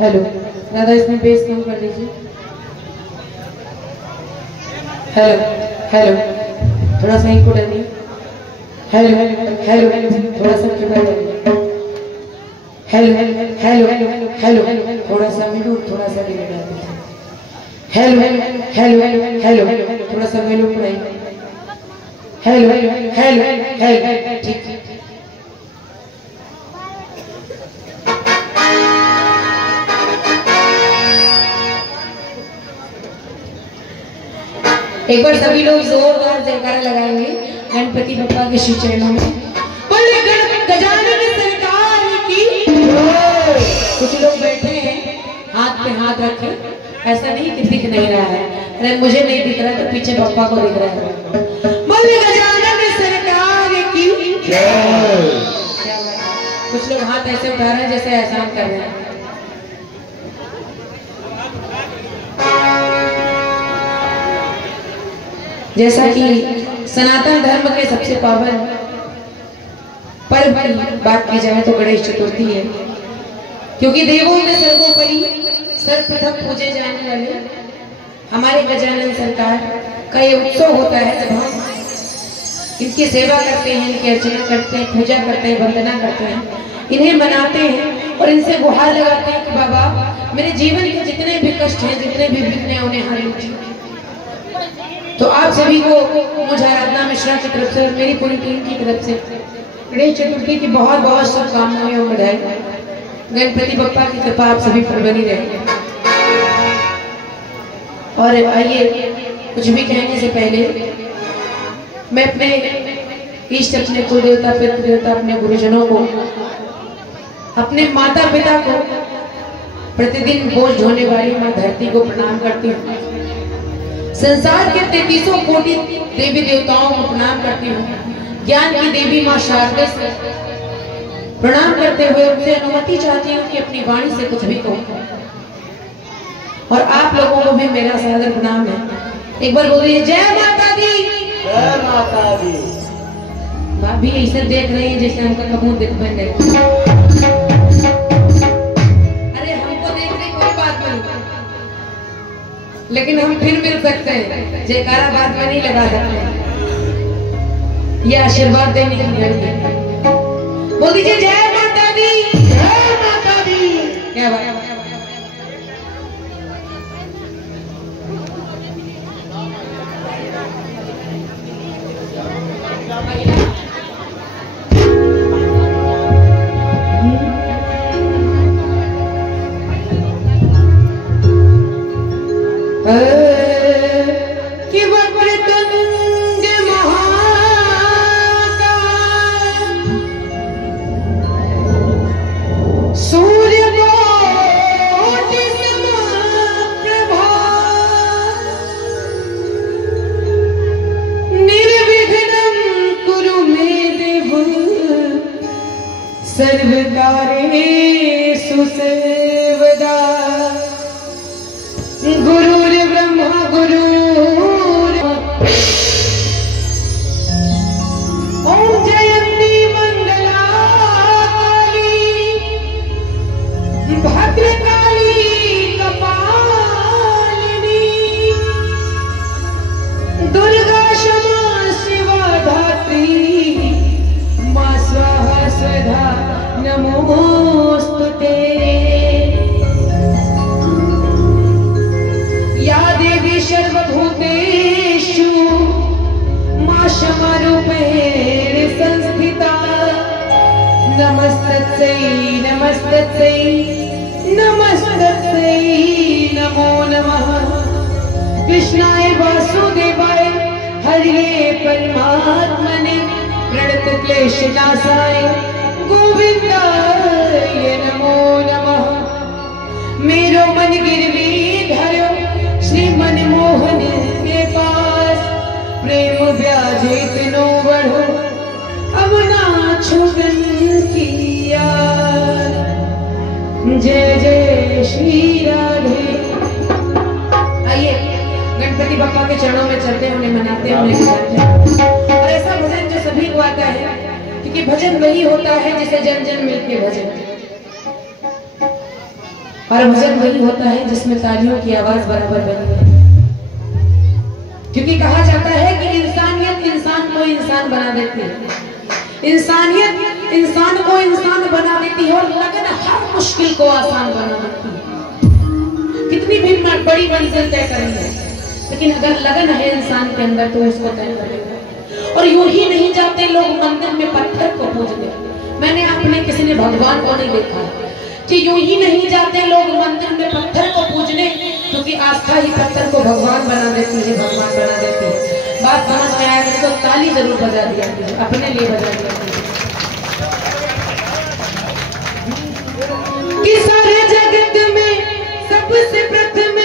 Hello दादा, इसमें base कम कर दीजिए। हेलो हेलो, थोड़ा सा इनको डालिए। हेलो हेलो, थोड़ा सा ट्रिपल डालिए। हेलो हेलो हेलो, थोड़ा सा मिलू, थोड़ा सा डिले डाल दीजिए। हेलो हेलो हेलो, थोड़ा सा मिलू पढ़ाइए। हेलो हेलो हेलो, ठीक ठीक। एक बार सभी लोग जोरदार जयकारा लगाएंगे गणपति बप्पा के श्री चरणों में। बोले गजानन सरकार की। कुछ लोग बैठे हैं, हाथ पे हाथ रखे, ऐसा नहीं कि दिख नहीं रहा है। अरे मुझे नहीं दिख रहा तो पीछे बप्पा को दिख रहा है। बोले गजानन सरकार की। कुछ लोग हाथ ऐसे उठा रहे हैं जैसे एहसान कर रहे हैं। जैसा कि सनातन धर्म के सबसे पावन पर्व की बात की जाए तो गणेश चतुर्थी है, क्योंकि देवों में सर्वोपरि सर्वप्रथम पूजे जाने वाले हमारे गजानन सरकार का ये उत्सव होता है। जब हम इनकी सेवा करते हैं, इनकी अर्चना करते हैं, पूजा करते हैं, वंदना करते हैं, इन्हें मनाते हैं और इनसे गुहार लगाते हैं कि बाबा मेरे जीवन के जितने भी कष्ट हैं, जितने भी विघ्न हैं, उन्हें हर लीजिए। तो आप सभी को मुझे आराधना मिश्रा की तरफ से और मेरी पूरी टीम की तरफ से गणेश चतुर्थी की बहुत बहुत शुभकामनाएं और बधाई। गणपति बप्पा की कृपा आप सभी पर बनी रहे। और आइए, कुछ भी कहने से पहले मैं अपने इष्ट, अपने कुल देवता, पितृ देवता, अपने गुरुजनों को, अपने माता पिता को, प्रतिदिन बोझ ढोने वाली मां धरती को प्रणाम करती हूँ। संसार के 33 कोटि देवी देवताओं को प्रणाम करती हूँ। ज्ञान की देवी मां शारदा से प्रणाम करते हुए उनसे अनुमति चाहती हूँ कि अपनी वाणी से कुछ भी कहूँ। और आप लोगों को भी मेरा सादर प्रणाम है। एक बार बोलिए जय माता दी। जय माता दी। भाभी ऐसे देख रही है जैसे हमका कबूतर देख बन रहे। अरे हमको देख रही कोई बात नहीं, लेकिन हम फिर मिल सकते हैं, जयकारा बात में नहीं लगा सकते। ये आशीर्वाद देने की घड़ी है। बोल दीजिए जय माता दी। जय माता दी। क्या बात है? कि वक्रतुंड महाकाय सूर्यकोटि समप्रभा निर्विघ्नं कुरु मे देव सर्वकार्येषु सर्वदा। गुरुर्ब्रह्मा ओम जयंती मंगलाकाली भद्रकाली कपालिनी दुर्गा क्षमा शिवा धात्री मां स्वाहा स्वधा नमोस्तुते। या देवी सर्वभूतेषु मां क्षमारूपेण संस्थिता। नमस्तस्यै नमस्तस्यै नमस्तस्यै नमो नमः। कृष्णाय वासुदेवाय हरे परमात्मने प्रणतक्लेशनाशाय गोविंदाय नमो नमः। मेरो मन गिरवी धरो श्री मनमोहन के पास, प्रेम व्याजित नो बढ़ो अब ना छुगन की याद। जय जय श्री राधे। आइए गणपति बप्पा के चरणों में चलते हैं, उन्हें मनाते हैं, उन्हें बजाते हैं। और ऐसा भजन जो सभी को आता है, क्योंकि भजन वही होता है जिसे जन जन मिलके भजन। और भजन वही होता है जिसमें तालियों की आवाज बराबर बनी है। क्योंकि कहा जाता है कि इंसानियत इंसान को इंसान बना देती है, इंसानियत इंसान को इंसान बना देती है, और लगन हर मुश्किल को आसान बना देती है। कितनी भी बड़ी मंजिल तय करेंगे, लेकिन अगर लगन है इंसान के अंदर तो उसको तय करेगा। और यूं ही नहीं जाते लोग मंदिर में पत्थर को पूजने। मैंने आपने किसी ने भगवान को नहीं देखा कि यूं ही नहीं जाते लोग मंदिर में पत्थर को पूजने, क्योंकि आस्था ही पत्थर को भगवान बना देती है, भगवान बना देती है। बात समझ में आया तो ताली जरूर बजा दिया कीजिए, अपने लिए बजा दिया कीजिए। कि सारे जगत में सबसे प्रथम,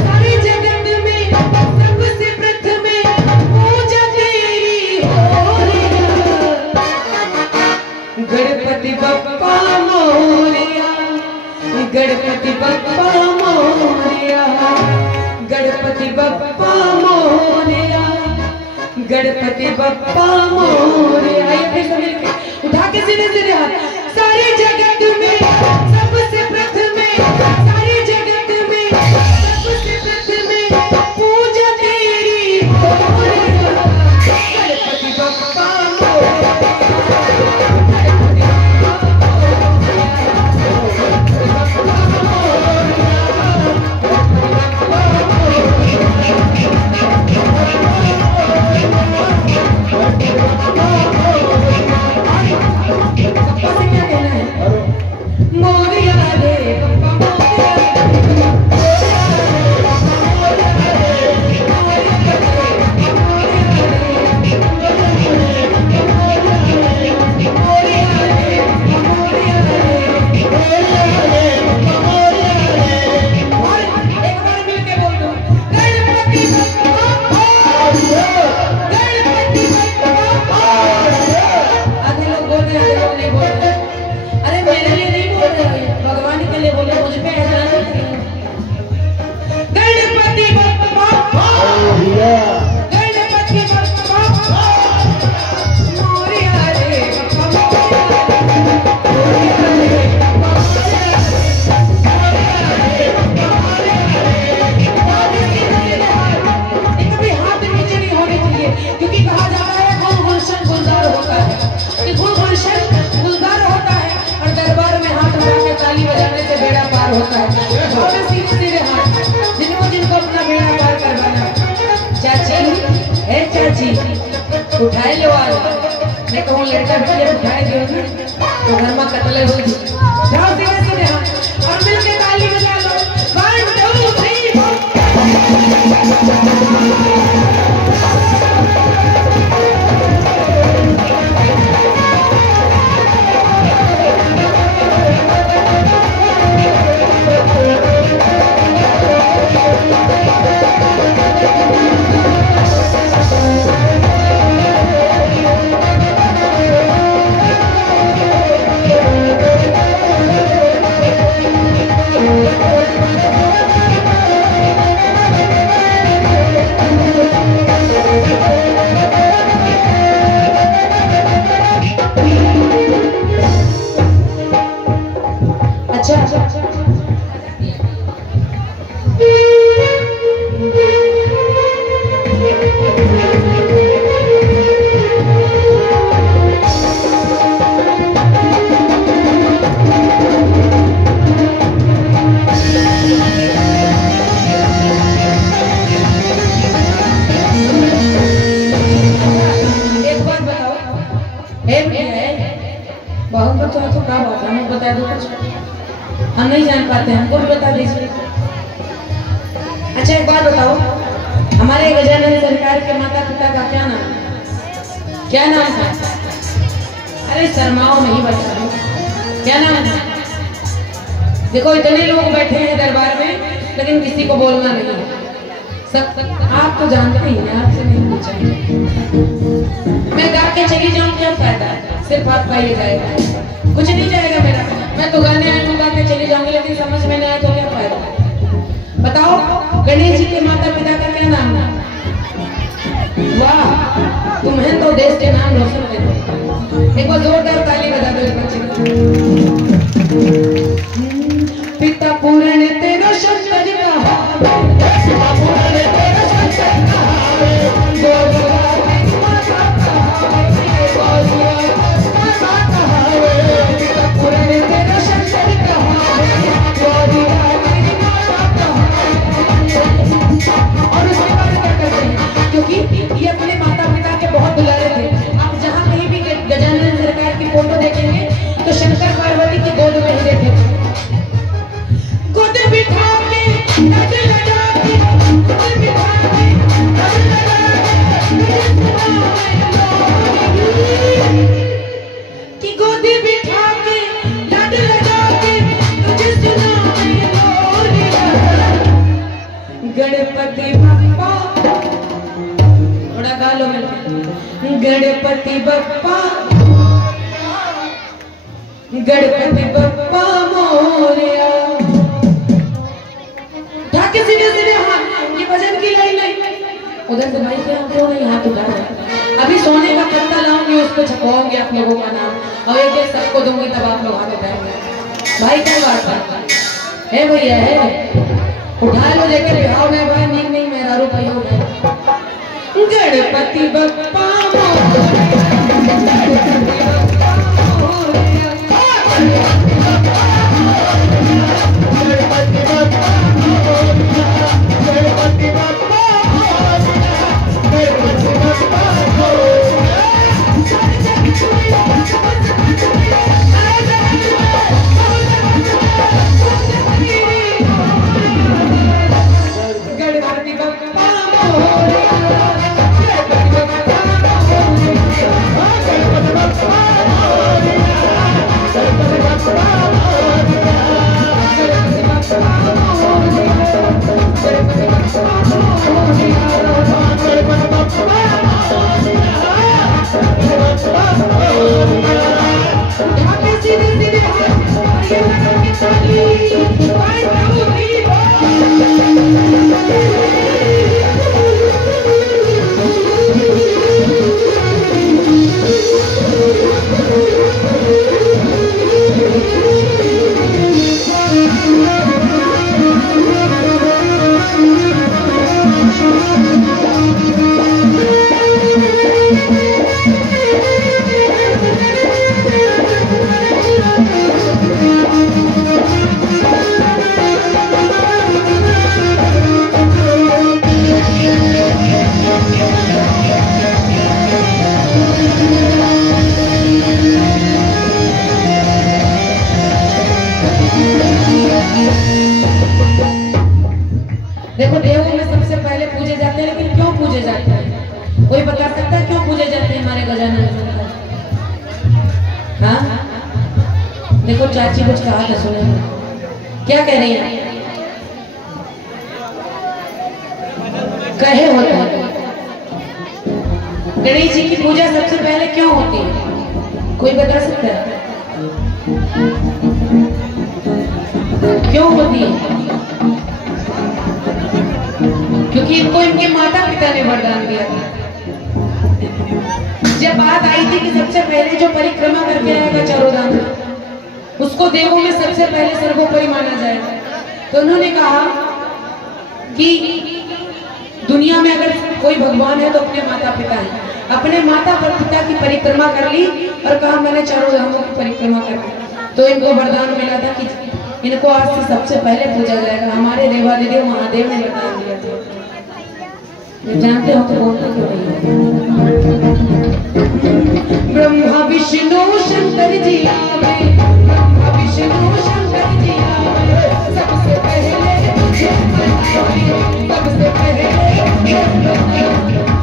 सारे जगत में सबसे प्रथम पूजा तेरी हो रे, गणपति बप्पा मोरया, गणपति बप्पा मोरया, गणपति बप्पा मोरया, गणपति बप्पा मोरया। उठा के सीधे सीधे हाथ। सारे जगत में सबसे प्रथम, सारे जगत में सबसे प्रथम पूजा तेरी हो रे, गणपति बप्पा होता है। सीधे हाथ जिनको अपना बेड़ा पार करवाना। चाची है, चाची उठाए लो आज। मैं कहूँ लड़का बिटिया उठाए दो तो घर में कतले हो जाओ। सीधे हाथ और मिलके ताली बजा लो। 1 2 3 हम नहीं जान पाते हैं, हमको भी बता दीजिए। अच्छा एक बात बताओ, हमारे गजानन सरकार के माता पिता का क्या नाम है? क्या नाम था? अरे शर्माओ नहीं बच्चा, क्या नाम था? देखो इतने लोग बैठे हैं दरबार में, लेकिन किसी को बोलना नहीं है। सब आप तो जानते ही हैं, आपसे नहीं पूछा। मैं गा के चली जाऊँ क्या फायदा है? सिर्फ आपका ही जाएगा, कुछ नहीं जाएगा मेरा। मैं तो गाने आई हूँ, गा के चली जाऊंगी, लेकिन समझ में नहीं आया तो क्या फायदा? बताओ गणेश जी के माता पिता का क्या नाम है? वाह, तुम्हें तो देश के नाम रोशन कर दो। एक बार जोरदार ताली बजा दो इस बच्चे को। पिता पूरे गणपति बप्पा मोरया। ढाके सीधे सीधे हाथ, ये भजन की लाइन नहीं। उधर से भाई क्या क्यों नहीं हाथ उठा रहे? अभी सोने का पत्ता लाऊंगी, उस पर छपवाऊंगी आप लोगों का नाम और एक एक सबको दूंगी, तब आप लोग हाथ उठाएंगे। भाई क्या बात है भैया है? उठा लो लेकर बिहाव में भाई, नहीं मेरा रुपया उठा। गणपति बप्पा देखो, देवों में सबसे पहले पूजे जाते हैं, लेकिन क्यों पूजे जाते हैं? कोई बता सकता है क्यों पूजे जाते हैं हमारे गजानन? हाँ, देखो चाची कुछ कहा था, सुने क्या कह रही है? कहे होता है गणेश जी की पूजा सबसे पहले क्यों होती है? कोई बता सकता है क्यों होती है? क्योंकि इनको इनके माता पिता ने वरदान दिया था। जब बात आई थी कि सबसे पहले जो परिक्रमा करके आएगा चारों धाम, उसको देवों में सबसे पहले सर्वोपरि माना जाएगा, तो उन्होंने कहा कि दुनिया में अगर कोई भगवान है तो अपने माता पिता है। अपने माता पिता की परिक्रमा कर ली और कहा मैंने चारों धामों की परिक्रमा कर ली, तो इनको वरदान मिला था कि इनको आज से सबसे पहले पूजा जाएगा। हमारे देवादिदेव महादेव ने वरदान दिया था। जानते हो तो बोलते क्यों नहीं? ब्रह्मा विष्णु शंकर जी आवे, ब्रह्मा विष्णु शंकर जी आवे, सबसे पहले तुझे मनावे, सबसे पहले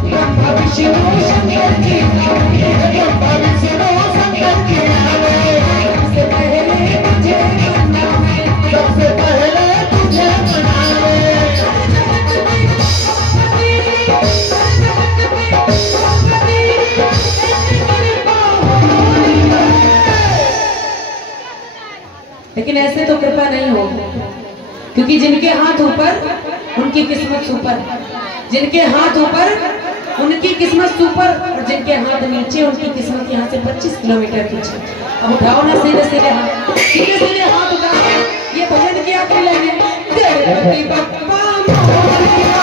ब्रह्मा विष्णु शंकर जी आवे, ब्रह्मा विष्णु शंकर जी आवे, सबसे पहले तुझे मनावे, सबसे पहले तुझे मनावे। लेकिन ऐसे तो कृपा नहीं होगी, क्योंकि जिनके हाथ ऊपर उनकी किस्मत सुपर, जिनके हाथ ऊपर उनकी किस्मत सुपर, और जिनके हाथ नीचे उनकी किस्मत यहाँ से 25 किलोमीटर पीछे। अब उठाओ ना सीधे सीधे हाथ, सीधे सीधे हाथ उठाओ। ये भजन की आखिरी लाइन है, गणपति बप्पा मोरया।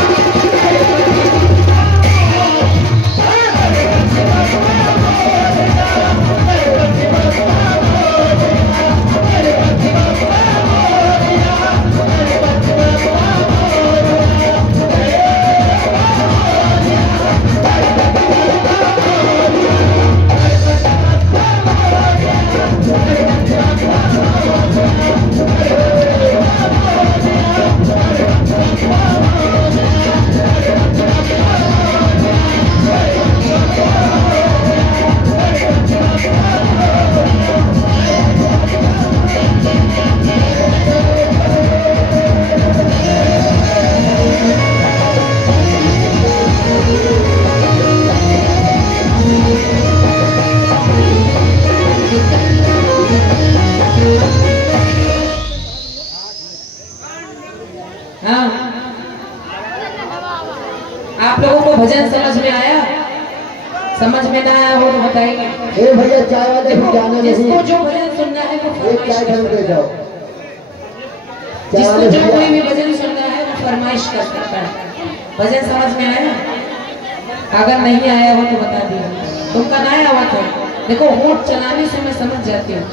भजन समझ में आया? समझ में ना आया हो तो बताइए। ए भैया चाय वाले भी जाना नहीं। जिसको जो भजन सुनना है वो फरमाइश चाय कर दे जाओ। जिसको जो कोई भी भजन सुनना है वो फरमाइश कर सकता है। भजन समझ में आया? अगर नहीं आया हो तो बता दिया। तुमका ना आया हुआ था। देखो होठ चलाने से मैं समझ जाती हूँ।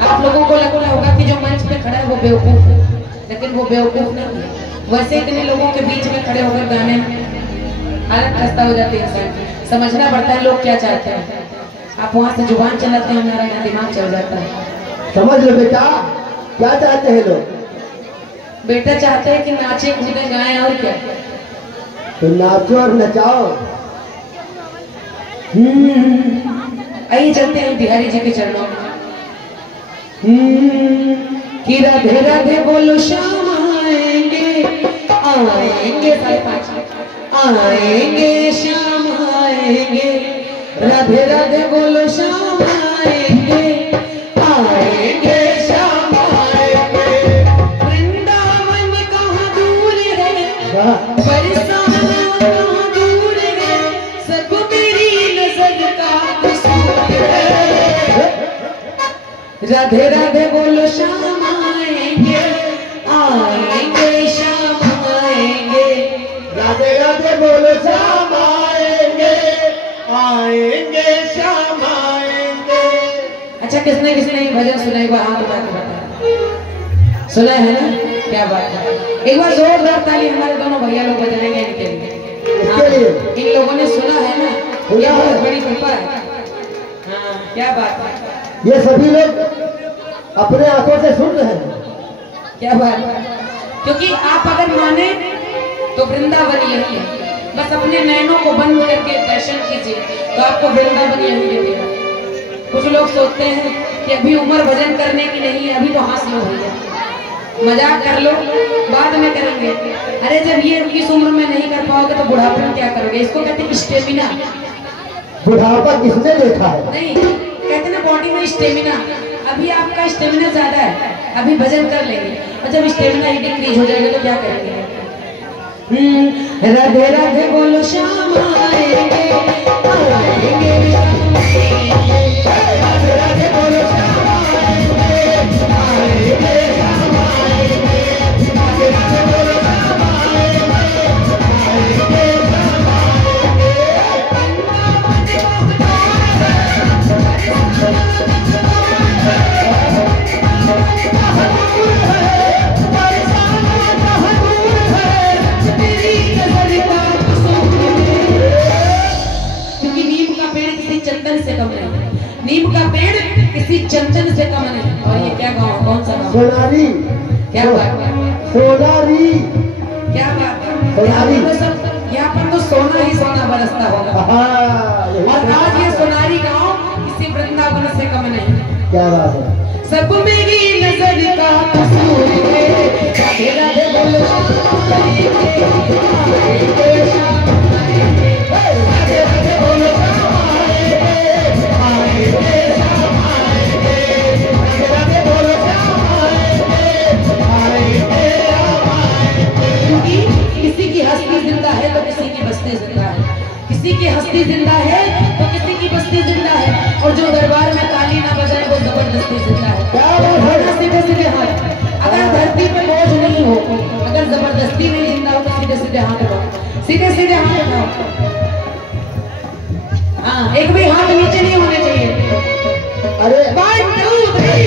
आप लोगों को लगता होगा कि जो मंच पे खड़ा है वो बेवकूफ है, लेकिन वो बेवकूफ नहीं है। वैसे इतने लोगों के बीच में खड़े होकर गाने हालत खस्ता हो जाती है। समझना पड़ता है लोग क्या चाहते हैं। आप वहाँ से जुबान चलाते हैं, हमारा यहाँ दिमाग चल जाता है। समझ लो बेटा, क्या चाहते हैं लोग? बेटा चाहते हैं कि नाचे कूदे गाएं और क्या। तो नाचो और नचाओ। आइए चलते हैं बिहारी जी के चरणों में। कि राधे राधे बोलो श्याम आएंगे, आएंगे आएंगे श्याम आएंगे। राधे राधे बोलो श्याम आएंगे, आएंगे श्याम आएंगे। वृंदावन कहाँ दूर है, बरसाना कहाँ दूर है, सब मेरी नजर का कसूर है। राधे राधे बोलो श्याम आएंगे, आएंगे श्याम आएंगे। राधे राधे बोलो श्याम आएंगे, आएंगे श्याम आएंगे। अच्छा किसने किसने एक भजन सुना? एक बार हाथ उठा के बताया। सुना है ना? क्या बात है। एक बार जोरदार ताली हमारे दोनों भैया लोग बजाएंगे इनके लिए। इन लोगों ने सुना है ना, ये बहुत बड़ी कृपा है। हाँ क्या बात है। ये सभी लोग अपने आंखों से सुन रहे हैं। क्या बात है। क्योंकि आप अगर माने तो वृंदावन यही है। बस अपने नैनों को बंद करके दर्शन कीजिए तो आपको वृंदावन यही मिलेगा। कुछ लोग सोचते हैं कि अभी उम्र भजन करने की नहीं है, अभी तो हासिल हो गया, मजाक कर लो, बाद में करेंगे। अरे जब ये इस उम्र में नहीं कर पाओगे तो बुढ़ापे में क्या करोगे? इसको कहते हैं स्टेमिना। बुढ़ापा किसने देखा है? नहीं, कहते ना बॉडी में स्टेमिना। अभी आपका स्टेमिना ज्यादा है, अभी भजन कर लेंगे, और जब स्टेमिना ही डिक्रीज हो जाएगा तो क्या करेंगे? राधे राधे बोलो श्याम आएंगे, आएंगे राधे राधे बोलो श्याम आएंगे, आएंगे श्याम आएंगे। राधे राधे बोलो श्याम आएंगे, आएंगे श्याम नीम का पेड़ किसी चंदन से कम नहीं। और ये क्या गाँव, कौन सा गाँव? सोनारी। क्या बात है। सोनारी। क्या बात है। सोनारी यहाँ पर तो सोना ही सोना बरसता होगा। और आज ये सोनारी गाँव किसी वृंदावन से कम नहीं। क्या बात है। सब मेरी नजर का कसूर है। राधे राधे बोलो किसी की हस्ती जिंदा है तो किसी की बस्ती जिंदा है, किसी की हस्ती जिंदा है तो किसी की बस्ती जिंदा है। और जो दरबार में ताली ना बजाए वो जबरदस्ती जिंदा है। सीधे सीधे हाथ। अगर धरती पे बोझ नहीं हो, अगर जबरदस्ती नहीं जिंदा हो तो सीधे सीधे हाथ उठाओ, सीधे सीधे हाथ उठाओ। हाँ एक भी हाथ नीचे नहीं होने चाहिए। अरे 1 2 3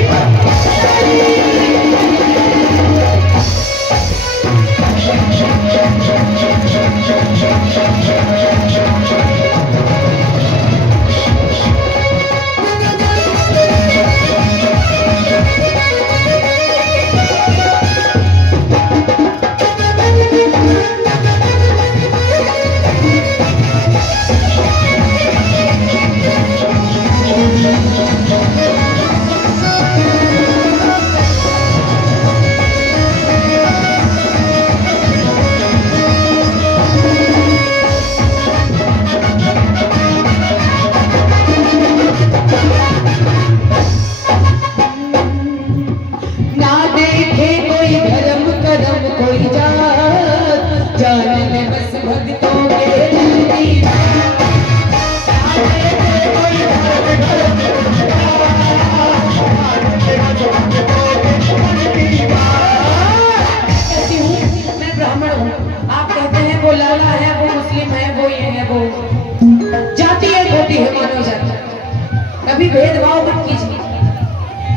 कभी भेदभाव मत कीजिए।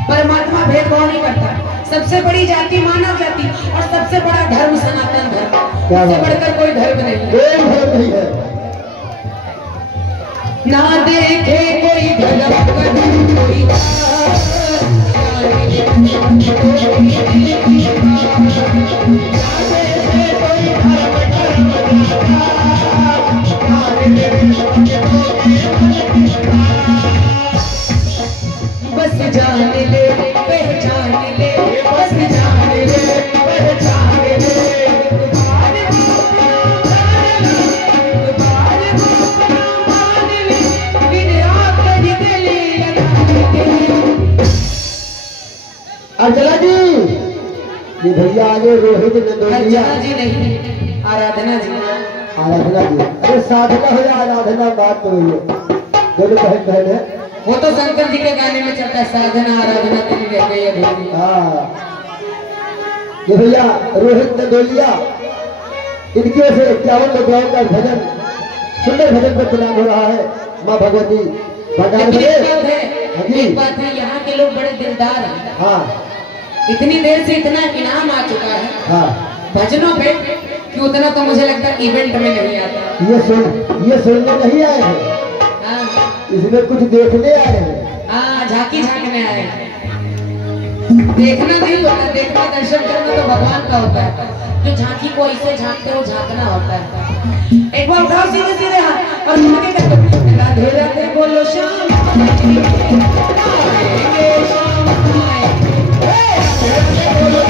परमात्मा भेदभाव नहीं करता। सबसे बड़ी जाति मानव जाति और सबसे बड़ा धर्म सनातन धर्म, इससे बढ़कर कोई धर्म नहीं है। कोई धर्म नहीं है। ना देखे कोई धर्म कोई बस जान ले पहचान ले, बस जान ले पहचान ले। अर्चना जी, ये भैया आगे रोहित ने दो दिया। अर्चना जी नहीं, आराधना जी। आराधना जी, अरे साधना हो या आराधना बात तो हुई है, दोनों बहन बहन है। वो तो शंकर जी के गाने में चलता है, साधना आराधना तेरी रह गई अधूरी। हाँ, ये भैया रोहित ने दो लिया, इनके से 51 लोगों का भजन, सुंदर भजन पर चुनाव हो रहा है। माँ भगवती भगवान एक बात है, यहाँ के लोग बड़े दिलदार हैं। हाँ, इतनी देर से इतना इनाम आ चुका है हाँ, भजनों पे कि उतना तो मुझे लगता है इवेंट में नहीं आता। ये सुनने नहीं आए हैं, हाँ इसमें कुछ देखने आए हैं। हाँ, झांकी झांकने आए हैं। देखना नहीं होता, देखना दर्शन करना तो भगवान का होता है। जो झांकी को ऐसे झांकते हो झांकना होता है। एक बार उठाओ सीधे सीधे हाथ और झांके कर दो, राधे राधे बोलो श्याम आएंगे, श्याम आएंगे, बोलो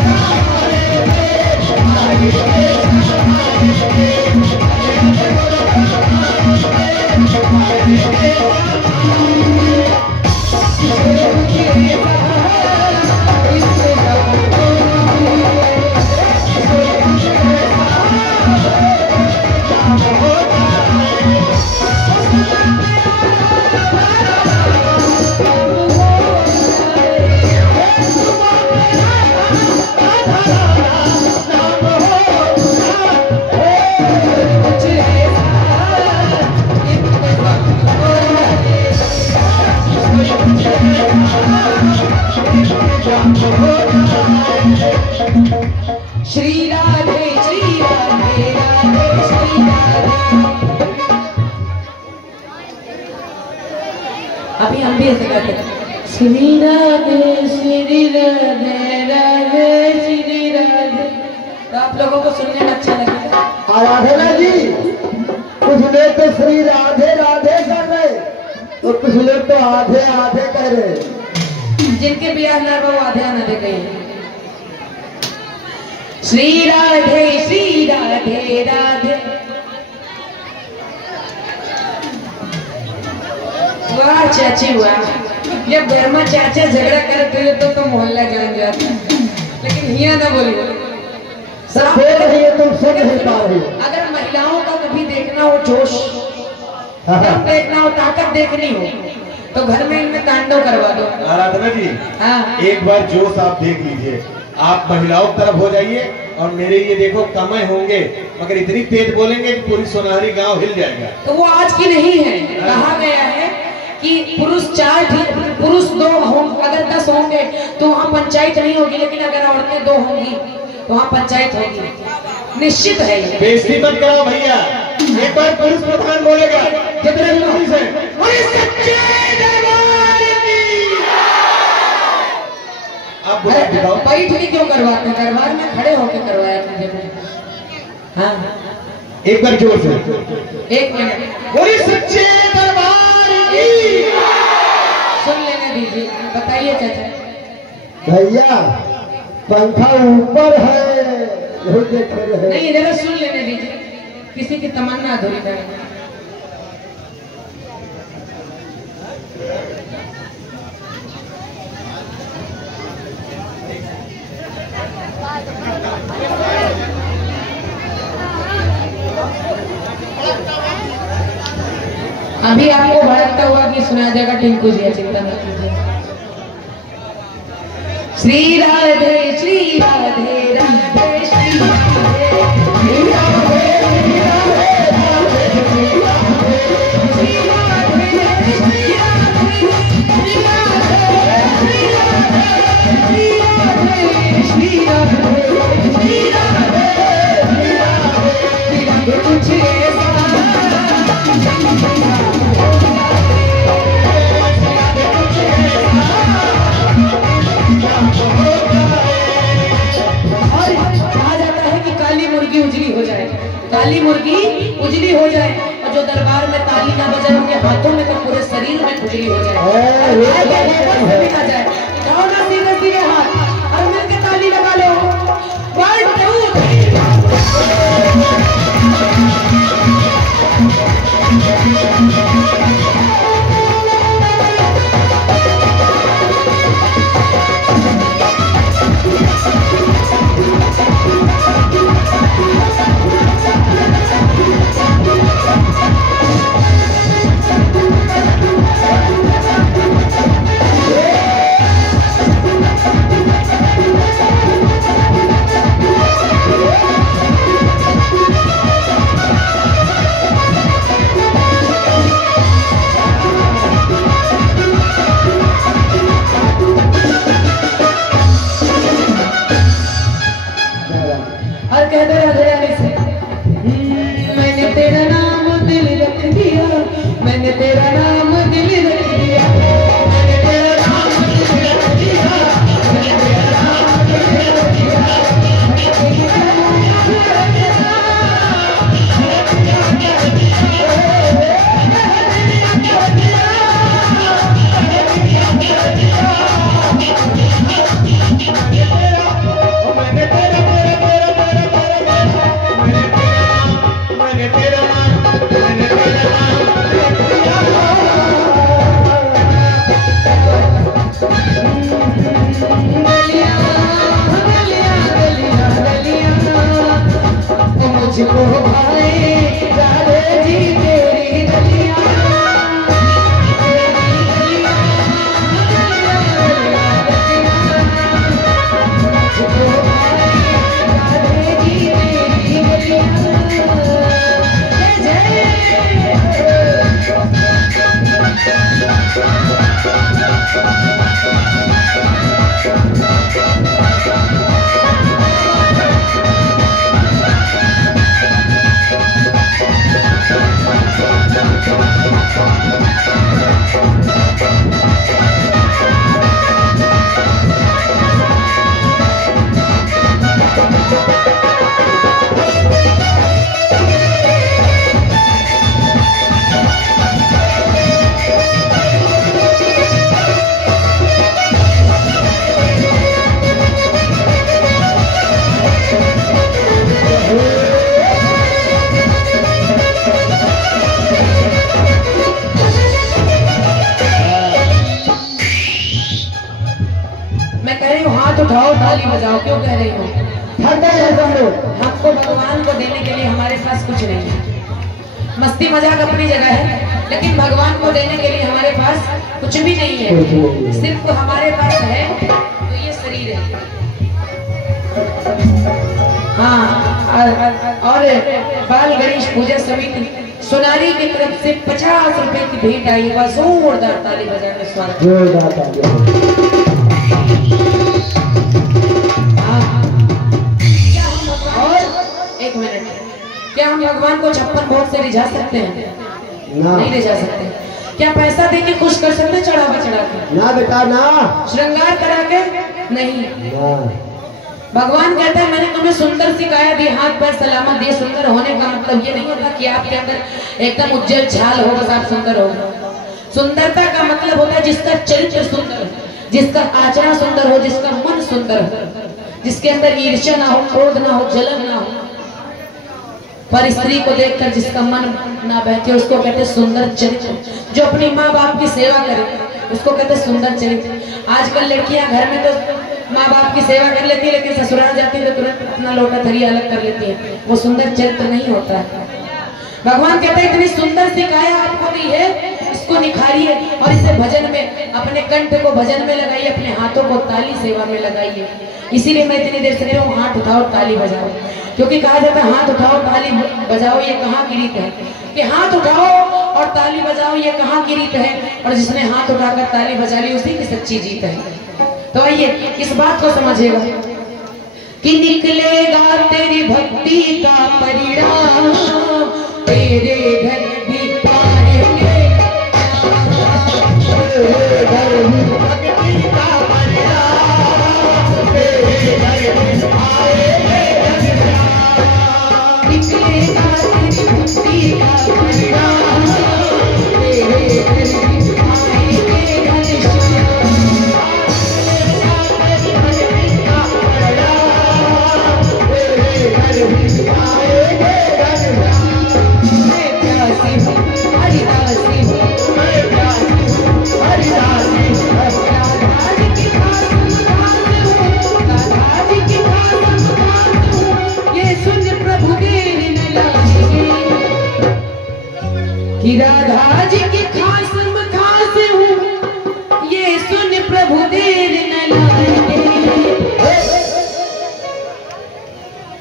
श्री राधे श्री राधे राधे श्री राधे। अभी हम भी ऐसे करते हैं, श्री राधे राधे श्री राधे। तो आप लोगों को सुनने में अच्छा लगेगा। आराधना जी, कुछ लोग तो श्री राधे राधे कर रहे, तो कुछ लोग तो आधे आधे कह रहे। जिनके बियाह ना वो आधे आना दे गए। श्री राधे राधे। वाह चाची वाह, जब घर में चाचा झगड़ा करते हो तो मोहल्ला जान जाता है, लेकिन हिया ना बोलिए। सब देख रही है, तुम सुन नहीं पा रही। अगर महिलाओं का कभी देखना हो जोश, देखना हो ताकत देखनी हो, तो घर में इनमें तांडव करवा दो। आराधना जी, हाँ, एक बार जोश आप देख लीजिए। आप महिलाओं की तरफ हो जाइए और मेरे ये देखो कमय होंगे, मगर इतनी तेज बोलेंगे कि पूरी सोनारी गांव हिल जाएगा। तो वो आज की नहीं है। कहा गया है कि पुरुष 4 पुरुष 2 होंगे, अगर 10 होंगे तो वहाँ पंचायत नहीं होगी, लेकिन अगर औरतें 2 होंगी तो वहाँ पंचायत होगी, निश्चित है। बेइज्जती मत कराओ भैया, एक बार पुरुष प्रधान बोलेगा कितने पुलिस है। आप बताओ बैठ के क्यों करवाते हैं? दरबार में खड़े होकर करवाया मुझे। हाँ, एक बार जोर से, 1 मिनट, बोली सच्चे दरबार की। सुन लेने दीजिए। बताइए चाचा। भैया पंखा ऊपर है, नहीं देख रहे। नहीं, जरा सुन लेने दीजिए, किसी की तमन्ना अधूरी करें। अभी आपको भड़कता हुआ कि सुना जाएगा टिंकू जी, चिंता मत कीजिए। श्री राधे राधे श्री राधे श्री राधे। काली मुर्गी उजली हो जाए और जो दरबार में ताली ना बजाए उनके हाथों में तो पूरे शरीर में खुजली हो जाए, भी ना जाए। जाओ ना सीधे सीधे हाथ और मिलकर ताली लगा लो। 1 2 और कह दो राधे रानी से, मैंने तेरा नाम दिल रख दिया, मैंने तेरा नाम दिल रख दिया, मैंने तेरा नाम दिल रख दिया, मैंने तेरा नाम दिल रख दिया, मुझको भाई राधे जी तेरी गलियां, मुझको भाई राधे जी तेरी गलियां। जय हाथ उठाओ ताली बजाओ, क्यों कह रही हो? हमको भगवान को देने के लिए हमारे पास कुछ नहीं है। मस्ती मजाक अपनी जगह है, लेकिन भगवान को देने के लिए हमारे पास कुछ भी नहीं है। सिर्फ हमारे पास है तो ये शरीर है। हाँ, और बाल गणेश पूजा समिति सोनारी की तरफ से 50 रुपए की भेंट आई है। जोरदार ताली बजाने स्वागत। एक मिनट, क्या हम भगवान को 56 भोग से रिझा सकते हैं? नहीं रिझा सकते। क्या पैसा दे के खुश कर सकते? चढ़ावा चढ़ा के? ना बेटा ना। श्रृंगार करा के? नहीं। भगवान कहता है मैंने तुम्हें सुंदर सिखाया दी, हाथ पैर सलामत दिए। सुंदर होने का मतलब ये नहीं होता कि आपके अंदर एकदम उज्जवल छाल हो बस आप सुंदर हो। सुंदरता का मतलब होता है जिसका चरित्र सुंदर हो, जिसका आचरण सुंदर हो, जिसका मन सुंदर हो, जिसके अंदर ईर्ष्या ना हो, क्रोध ना हो, जलन ना हो। पर स्त्री को देखकर जिसका मन ना बहके उसको कहते सुंदर चरित्र। जो अपनी माँ बाप की सेवा करे उसको कहते सुंदर चरित्र। आजकल लड़कियां घर में तो माँ बाप की सेवा कर लेती है, लेकिन ससुराल जाती है तो तुरंत अपना लोटा थरिया अलग कर लेती है। वो सुंदर चरित्र नहीं होता है। भगवान कहते हैं इतनी सुंदर सी काया आपको दी है, इसको निखारिए और इसे भजन में, अपने कंठ को भजन में लगाइए, अपने हाथों को ताली सेवा में लगाइए। इसीलिए मैं इतनी देर से कह रहा हूँ हाथ उठाओ ताली बजाओ, क्योंकि कहा जाता है हाथ उठाओ ताली बजाओ ये कहाँ की रीत है कि हाथ उठाओ और ताली बजाओ ये कहाँ की रीत है। और जिसने हाथ उठाकर ताली बजा ली उसी की सच्ची जीत है। तो आइए इस बात को समझिएगा कि निकलेगा तेरी भक्ति का परिणाम, तेरे घर भी पाएंगे, तेरे घर भी भक्ति का परिणाम, तेरे घर भी पाएंगे। निकलेगा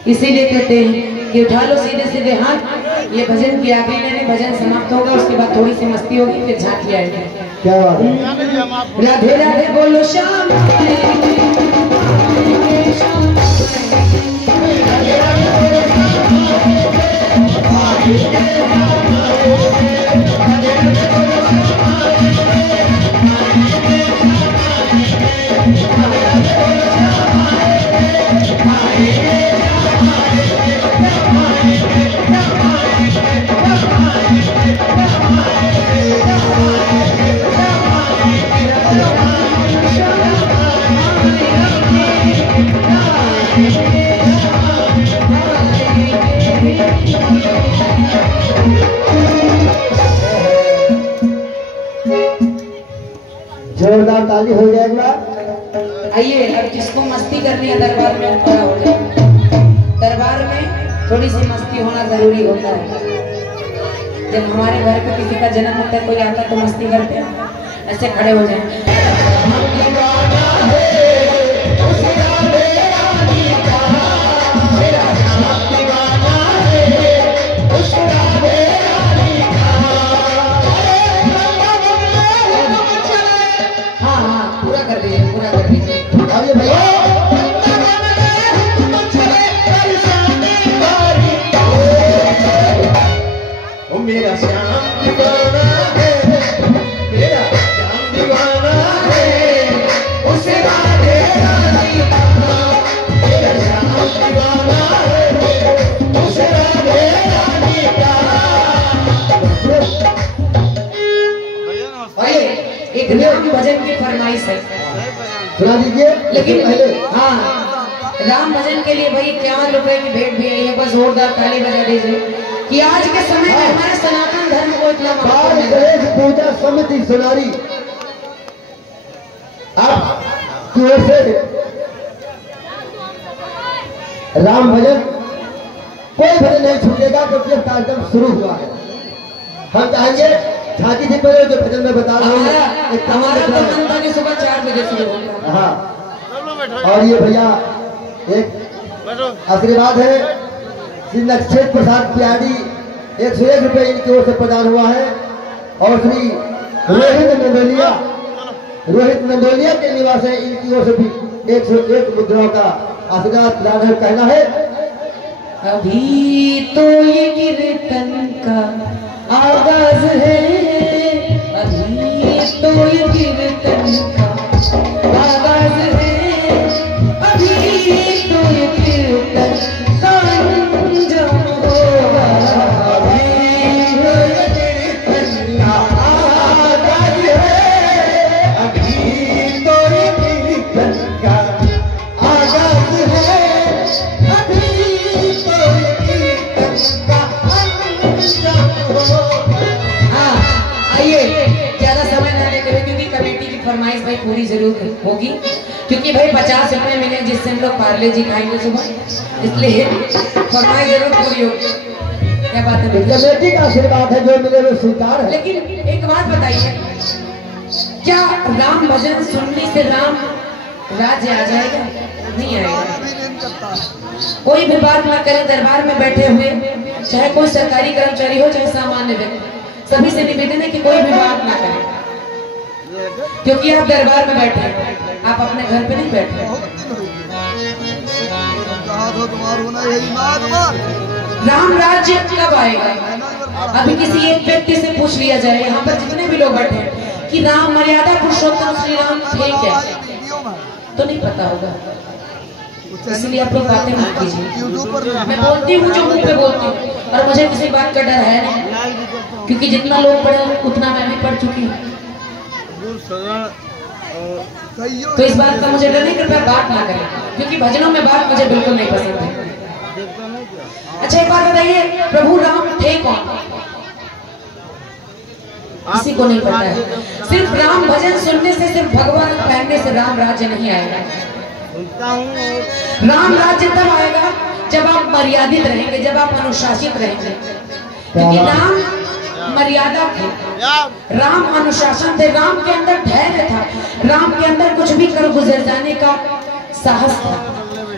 इसीलिए कहते हैं कि उठा लो सीधे सीधे हाथ। ये भजन की आखिरी में भजन समाप्त होगा, उसके बाद थोड़ी सी मस्ती होगी, फिर झांकी आएगी। क्या बात है। राधे राधे बोलो श्याम जोरदार ताली हो जाए एक बार। आइए, अब जिसको मस्ती करनी है दरबार में खड़ा हो जाए। दरबार में थोड़ी सी मस्ती होना जरूरी होता है। जब हमारे घर पे किसी का जन्म होता है, कोई आता है तो मस्ती करते हैं, ऐसे खड़े हो जाए। मेरा श्याम दीवाना है, मेरा श्याम दीवाना है, उसे राधे रानी का। मेरा श्याम दीवाना है, उसे राधे रानी का। एक राम भजन की फरमाइश है, सुना दीजिए। लेकिन पहले हाँ, राम भजन के लिए भाई 51 रुपए की भेंट भी है। एक बार जोरदार ताली बजा दीजिए कि आज के समय में हमारे सनातन धर्म को इतना महत्व बाल है। गणेश पूजा समिति सुनारी आप की ओर से राम भजन, कोई भजन नहीं छूटेगा क्योंकि यह कार्यक्रम शुरू हुआ है। हम चाहेंगे झांकी जी पहले जो भजन में बता रहे हैं, एक हमारा प्रबंध था कि सुबह 4 बजे शुरू होगा। हाँ, और ये भैया एक आशीर्वाद है श्री नक्षत्र प्रसाद प्यारी, 101 रुपए इनकी ओर से प्रदान हुआ है। और श्री रोहित नंदोलिया के निवास है, इनकी ओर से भी 101 मुद्राओं का आशीर्वाद प्रदान है। कहना है अभी तो ये कीर्तन का आगाज है, अभी तो ये कीर्तन का आगाज है, अभी तो ये कीर्तन का अंजाम होगा। अभी तो ये कीर्तन का आगाज है, अभी तो ये कीर्तन का आगाज है, अभी तो ये कीर्तन का अंजाम होगा। हाँ, आइए, ज्यादा समय ना लेते हुए, क्योंकि कमेटी की फरमाइश भाई पूरी जरूर होगी, क्योंकि भाई 50 रुपए मिले जिससे हम लोग पार्ले जी खाएंगे सुबह, इसलिए फरमाइश जरूर पूरी होगी। क्या बात है भैया? कमेटी का आशीर्वाद है, जो मिले वो स्वीकार है। लेकिन एक बात बताइए, क्या राम भजन सुनने से राम राज्य आ जाएगा? नहीं आएगा। कोई भी बात ना करे, दरबार में बैठे हुए, चाहे कोई सरकारी कर्मचारी हो चाहे सामान्य व्यक्ति, सभी से निवेदन है कि कोई भी बात ना करे, क्योंकि आप दरबार में बैठे हैं, आप अपने घर पे नहीं बैठे। राम राज्य कब आएगा? अभी किसी एक व्यक्ति से पूछ लिया जाए, यहाँ पर जितने भी लोग बैठे हैं, कि राम मर्यादा पुरुषोत्तम श्री राम थे क्या, तो नहीं पता होगा। इसलिए अपनी बातें मत कीजिए। मैं बोलती हूँ जो मुंह पे बोलती हूँ, और मुझे किसी बात का डर है नहीं, क्योंकि जितना लोग पढ़े उतना मैं भी पढ़ चुकी हूँ। तो इस बात का मुझे डर नहीं, कृपया बात ना करें, क्योंकि भजनों में बात मुझे बिल्कुल नहीं पसंद है। अच्छा, एक बात बताइए, प्रभु राम थे कौन? किसी को नहीं पता है। सिर्फ राम भजन सुनने से, सिर्फ भगवान पहनने से राम राज्य नहीं आएगा। राम राज्य तब आएगा जब आप मर्यादित रहेंगे, जब आप अनुशासित रहेंगे, क्योंकि राम मर्यादा थे, राम अनुशासन थे, राम के अंदर धैर्य था, राम के अंदर कुछ भी कर गुजर जाने का साहस था।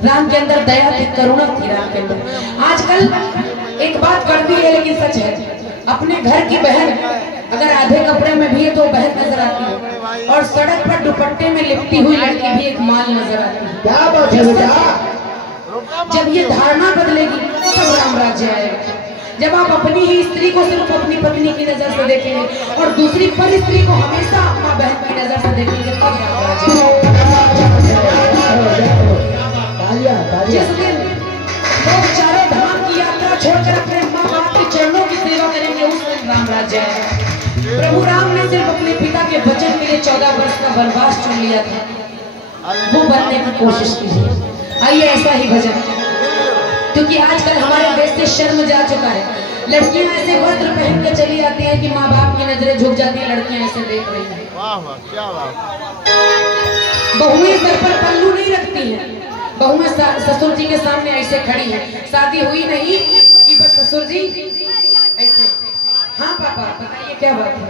राम के अंदर दया थी, करुणा थी राम के अंदर। आजकल एक बात कड़वी है लेकिन सच है, अपने घर की बहन अगर आधे कपड़े में भी है तो बहन नजर आती है, और सड़क पर दुपट्टे में लिपटी हुई लड़की भी एक माल नजर आती है। क्या बात है बेटा? जब ये धारणा बदलेगी तब राम राज्य आएगा। जब आप अपनी ही स्त्री को सिर्फ अपनी पत्नी की नजर से देखेंगे और दूसरी पर स्त्री को हमेशा माँ बहन की नजर से देखेंगे तब राम राज्य आएगा। जिस दिन लोग चारों धाम की यात्रा छोड़कर अपने माँ बाप के चरणों की सेवा करेंगे उस दिन राम राज्य आएगा। प्रभु राम ने सिर्फ अपने पिता के वचन के लिए 14 वर्ष का वनवास चुन लिया था, वो बनने की कोशिश कीजिए। आइए ऐसा ही भजन, क्योंकि आजकल हमारे देश से शर्म जा चुका है। लड़कियां ऐसे वस्त्र पहन के चली आती हैं कि माँ बाप की नजरें झुक जाती हैं, लड़कियां ऐसे देख रही हैं। बहुएं सर पर पल्लू नहीं रखती हैं, बहुएं ससुर जी के सामने ऐसे खड़ी हैं, शादी हुई नहीं कि बस ससुर जी ऐसे। हाँ पापा बताइए क्या बात है?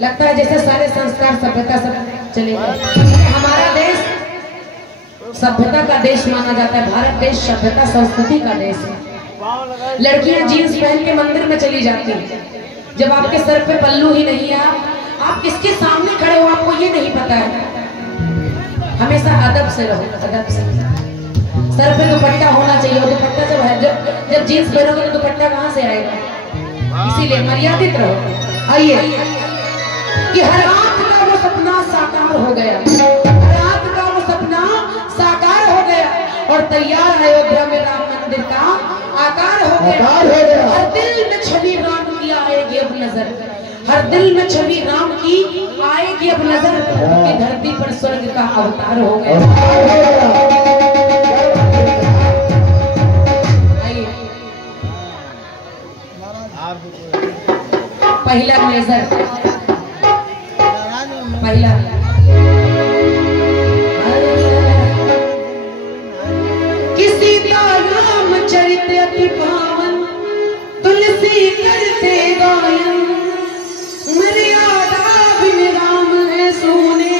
लगता है जैसे सारे संस्कार सभ्यता सब चले गए। हमारा देश सभ्यता का देश माना जाता है, भारत देश सभ्यता संस्कृति का देश है। लड़कियां जीन्स पहन के मंदिर में चली जाती हैं, जब आपके सर पे पल्लू ही नहीं है, आप किसके सामने खड़े हो आपको ये नहीं पता है। हमेशा अदब से रहो, अदब से। सर पे दुपट्टा होना चाहिए, दुपट्टा जब है जब जीन्स पहनोगे तो दुपट्टा कहाँ से आएगा? इसीलिए मर्यादित रहो। आइए कि हर रात का वो सपना साकार हो गया, हर रात का वो सपना साकार हो गया, और तैयार अयोध्या में राम मंदिर का आकार हो गया। हर दिल में छवि राम की आएगी अब नजर, हर दिल में छवि राम की आएगी अब नजर, कि धरती पर स्वर्ग का अवतार हो गया। पहला मेजर, पहला किसी का रामचरित अति पावन, तुलसी करते गायन, मर्यादा बिन राम है सोने,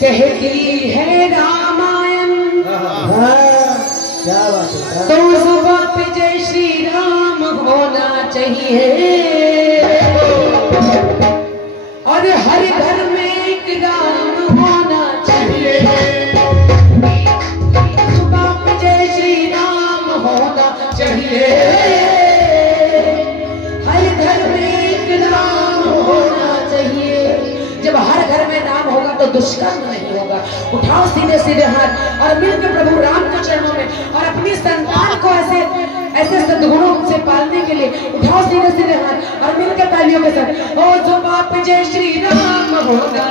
कहती है रामायण। तो जुबां पे जय श्री राम होना चाहिए, और हर घर में एक राम होना चाहिए। जुबां पे जय श्री राम होना चाहिए, हर घर में एक राम होना चाहिए। जब हर घर में राम होगा तो दुष्कर्म नहीं होगा। उठाओ सीधे सीधे हाथ और मिलकर प्रभु राम के चरणों में, और अपनी संतान को ऐसे सद्गुणों से पालने के लिए उठाओ सीधे सीधे हाथ और मिलकर तालियों के साथ ओ जो बाप जय श्री राम होगा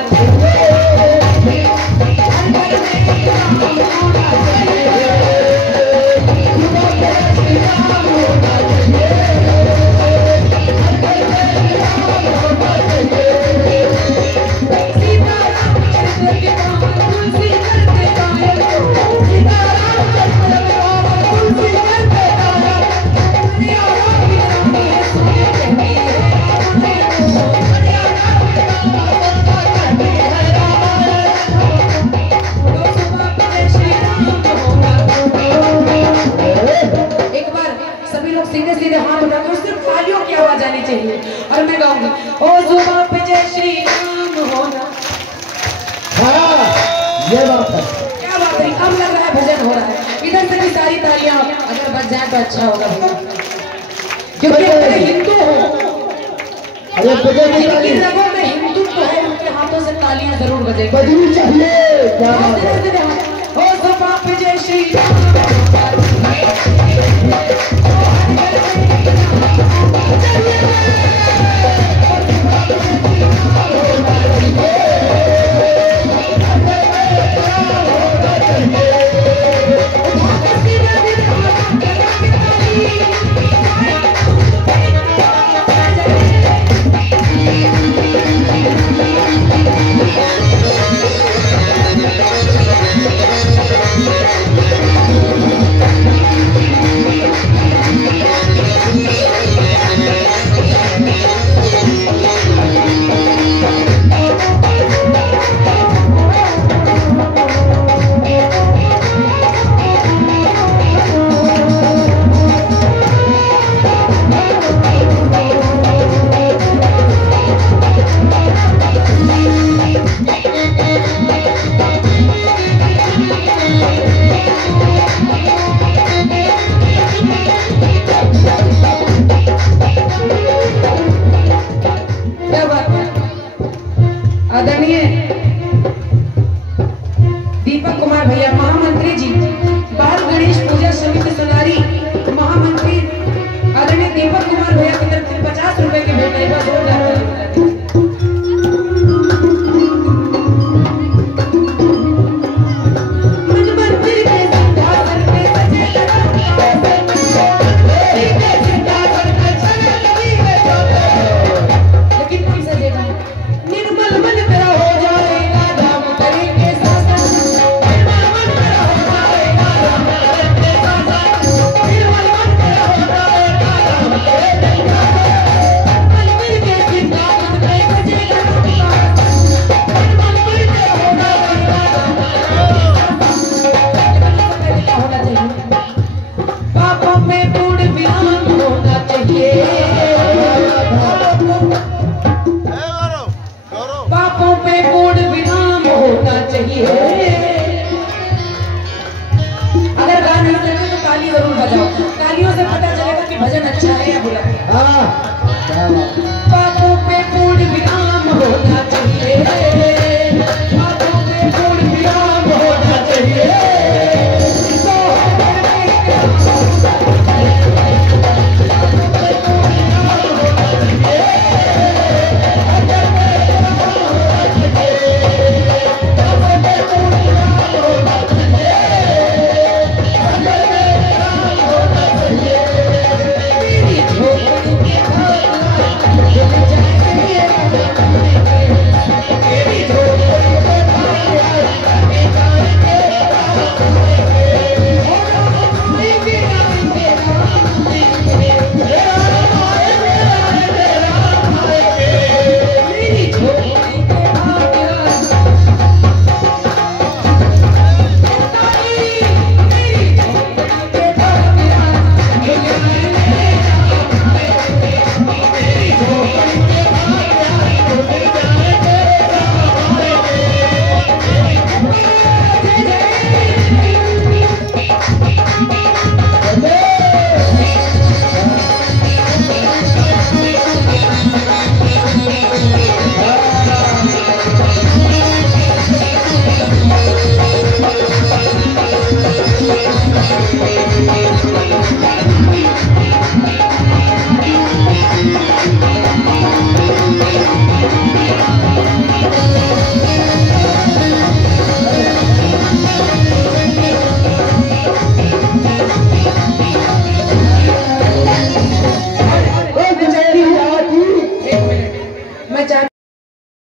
सीधे सीधे हाथ उठाकर उससे तालियों की आवाज आनी चाहिए, और मैं गाऊंगा ओ जुबां पे जय श्री राम होना। हाँ, ये बात है। क्या बात है, कम लग रहा है भजन हो रहा है। इधर से भी सारी तालियां अगर बज जाए तो अच्छा होगा, क्योंकि अगर हिंदू हो, जिनकी रगों में हिंदुत्व है उनके हाथों से तालियां जरूर बजेगी, बजनी चाहिए। क्या बात है। ओ जुबां पे जय श्री राम। दीपक कुमार भैया महामंत्री जी, बाल गणेश पूजा समिति सोनारी महामंत्री आदरणीय दीपक कुमार भैया की तरफ से 50 रुपए की भेंट है।